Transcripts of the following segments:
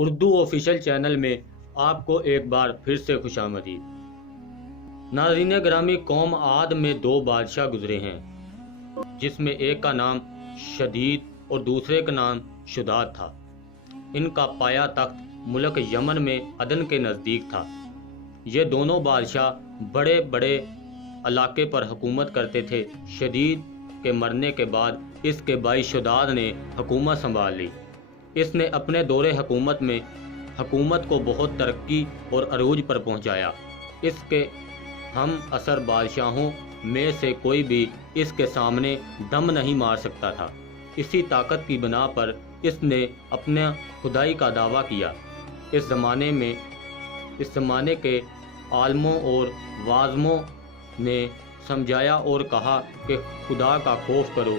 Urdu official channel میں آپ کو ایک بار پھر سے خوش آمدید۔ ناظرین گرامی، قوم عاد میں دو بادشاہ گزرے ہیں، جس میں ایک کا نام شدید اور دوسرے کا نام شداد تھا۔ ان کا پایا تخت ملک یمن میں عدن کے نزدیک تھا۔ یہ دونوں بادشاہ بڑے بڑے علاقے پر حکومت کرتے تھے۔ شدید کے مرنے کے بعد اس کے بھائی شداد نے حکومت سنبھال لی۔ اس نے اپنے دور حکومت میں حکومت کو بہت ترقی اور عروج پر پہنچایا۔ اس کے ہم عصر بادشاہوں میں سے کوئی بھی اس کے سامنے دم نہیں مار سکتا تھا۔ اسی طاقت کی بنا پر اس نے اپنے خدائی کا دعویٰ کیا۔ اس زمانے کے عالموں اور واعظوں نے سمجھایا اور کہا کہ خدا کا خوف کرو۔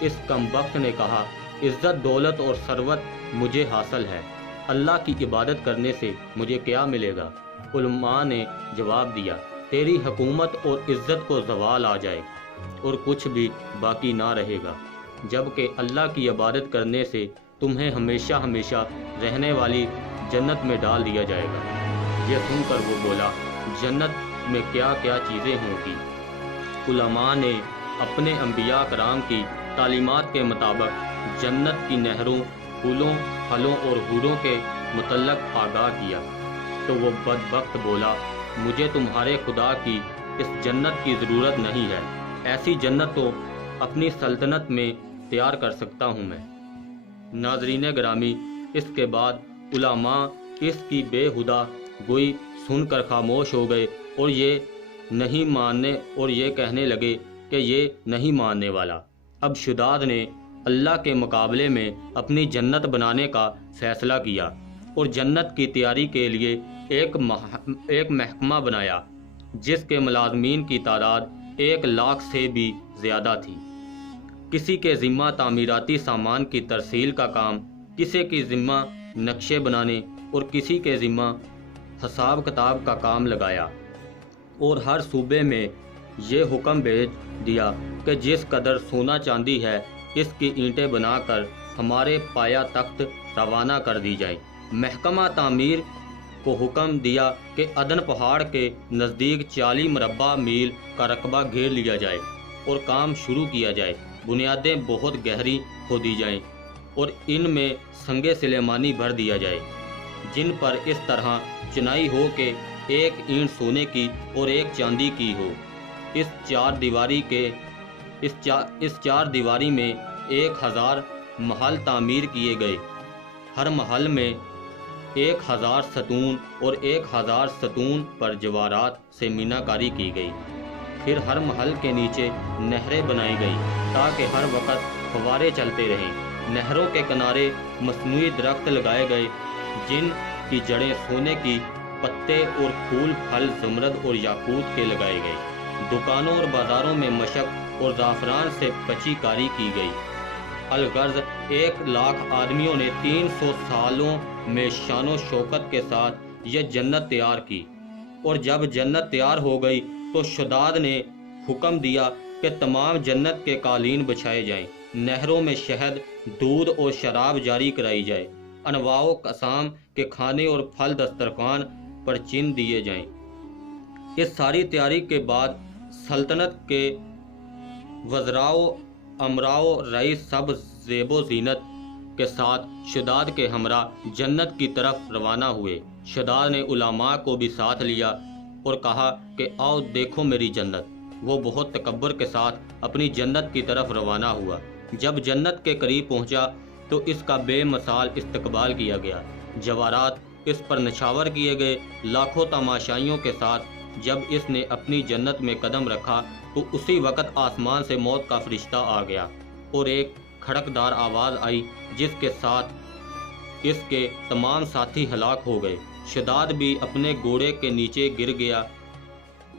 اس کم بخت نے کہا، عزت، دولت اور ثروت مجھے حاصل ہے، اللہ کی عبادت کرنے سے مجھے کیا ملے گا؟ علماء نے جواب دیا، تیری حکومت اور عزت کو زوال آ جائے اور کچھ بھی باقی نہ رہے گا، جبکہ اللہ کی عبادت کرنے سے تمہیں ہمیشہ ہمیشہ رہنے والی جنت میں ڈال دیا جائے گا۔ یہ سن کر وہ بولا، جنت میں کیا کیا چیزیں ہوں گی؟ علماء نے اپنے انبیاء کرام کی تعلیمات کے مطابق جنت کی نہروں، پھولوں، پھلوں اور حوروں کے متعلق آگاہ کیا۔ تو وہ بدبخت بولا، مجھے تمہارے خدا کی اس جنت کی ضرورت نہیں ہے، ایسی جنت تو اپنی سلطنت میں تیار کر سکتا ہوں میں۔ ناظرین گرامی، اس کے بعد علماء اس کی بے ہدہ گوئی سن کر خاموش ہو گئے اور یہ کہنے لگے کہ یہ نہیں ماننے والا۔ اب شداد نے اللہ کے مقابلے میں اپنی جنت بنانے کا فیصلہ کیا اور جنت کی تیاری کے لیے ایک محکمہ بنایا، جس کے ملازمین کی تعداد 1,00,000 سے بھی زیادہ تھی۔ کسی کے ذمہ تعمیراتی سامان کی ترسیل کا کام، کسی کے ذمہ نقشے بنانے اور کسی کے ذمہ حساب کتاب کا کام لگایا، اور ہر صوبے میں یہ حکم بھیج دیا کہ جس قدر سونا چاندی ہے، اس کی اینٹیں بنا کر ہمارے پایا تخت روانہ کر دی جائیں۔ محکمہ تعمیر کو حکم دیا کہ عدن پہاڑ کے نزدیک 40 مربع میل کا رقبہ گھیر لیا جائے اور کام شروع کیا جائے۔ بنیادیں بہت گہری کھودی جائیں اور ان میں سنگ سلیمانی بھر دیا جائے، جن پر اس طرح چنائی ہو کہ ایک اینٹ سونے کی اور ایک چاندی کی ہو۔ اس چار دیواری میں 1000 محل تعمیر کیے گئے۔ ہر محل میں 1000 ستون اور 1000 ستون پر جواہرات سے مینہ کاری کی گئی۔ پھر ہر محل کے نیچے نہریں بنائی گئی تاکہ ہر وقت فوارے چلتے رہیں۔ نہروں کے کنارے مصنوعی درخت لگائے گئے، جن کی جڑیں سونے کی، پتے اور پھول پھل زمرد اور یاقوت کے لگائے گئے۔ دکانوں اور بازاروں میں مشق اور زعفران سے پچی کاری کی گئی۔ الغرض 1,00,000 آدمیوں نے 300 سالوں میں شان و شوکت کے ساتھ یہ جنت تیار کی۔ اور جب جنت تیار ہو گئی تو شداد نے حکم دیا کہ تمام جنت کے قالین بچھائے جائیں، نہروں میں شہد، دودھ اور شراب جاری کرائی جائے، انواع و اقسام کے کھانے اور پھل دسترخوان پر چن دیے جائیں۔ اس ساری تیاری کے بعد سلطنت کے وزراء و امراء و رئیس سب زیب و زینت کے ساتھ شداد کے ہمراہ جنت کی طرف روانہ ہوئے۔ شداد نے علماء کو بھی ساتھ لیا اور کہا کہ آؤ دیکھو میری جنت۔ وہ بہت تکبر کے ساتھ اپنی جنت کی طرف روانہ ہوا۔ جب جنت کے قریب پہنچا تو اس کا بے مثال استقبال کیا گیا، جواہرات اس پر نچھاور کیے گئے۔ لاکھوں تماشائیوں کے ساتھ جب اس نے اپنی جنت میں قدم رکھا تو اسی وقت آسمان سے موت کا فرشتہ آ گیا اور ایک کھڑکدار آواز آئی، جس کے ساتھ اس کے تمام ساتھی ہلاک ہو گئے۔ شداد بھی اپنے گھوڑے کے نیچے گر گیا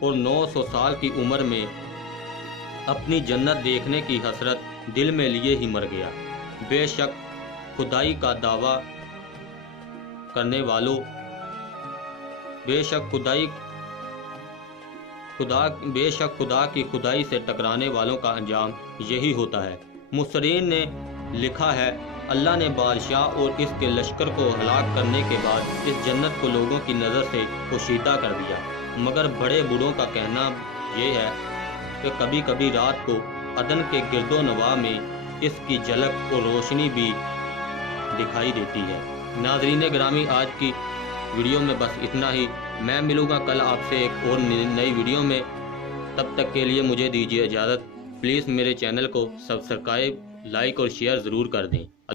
اور 900 سال کی عمر میں اپنی جنت دیکھنے کی حسرت دل میں لیے ہی مر گیا۔ بے شک خدائی کا دعویٰ کرنے والوں، بے شک خدا کی خدائی سے ٹکرانے والوں کا انجام یہی ہوتا ہے۔ مفسرین نے لکھا ہے، اللہ نے بادشاہ اور اس کے لشکر کو ہلاک کرنے کے بعد اس جنت کو لوگوں کی نظر سے پوشیدہ کر دیا، مگر بڑے بوڑھوں کا کہنا یہ ہے کہ کبھی کبھی رات کو عدن کے گرد و نواح میں اس کی جھلک اور روشنی بھی دکھائی دیتی ہے۔ ناظرین گرامی، آج کی ویڈیو میں بس اتنا ہی۔ میں ملوں گا کل آپ سے ایک اور نئی ویڈیو میں، تب تک کے لیے مجھے دیجیے اجازت۔ پلیز میرے چینل کو سبسکرائب، لائک اور شیئر ضرور کر دیں۔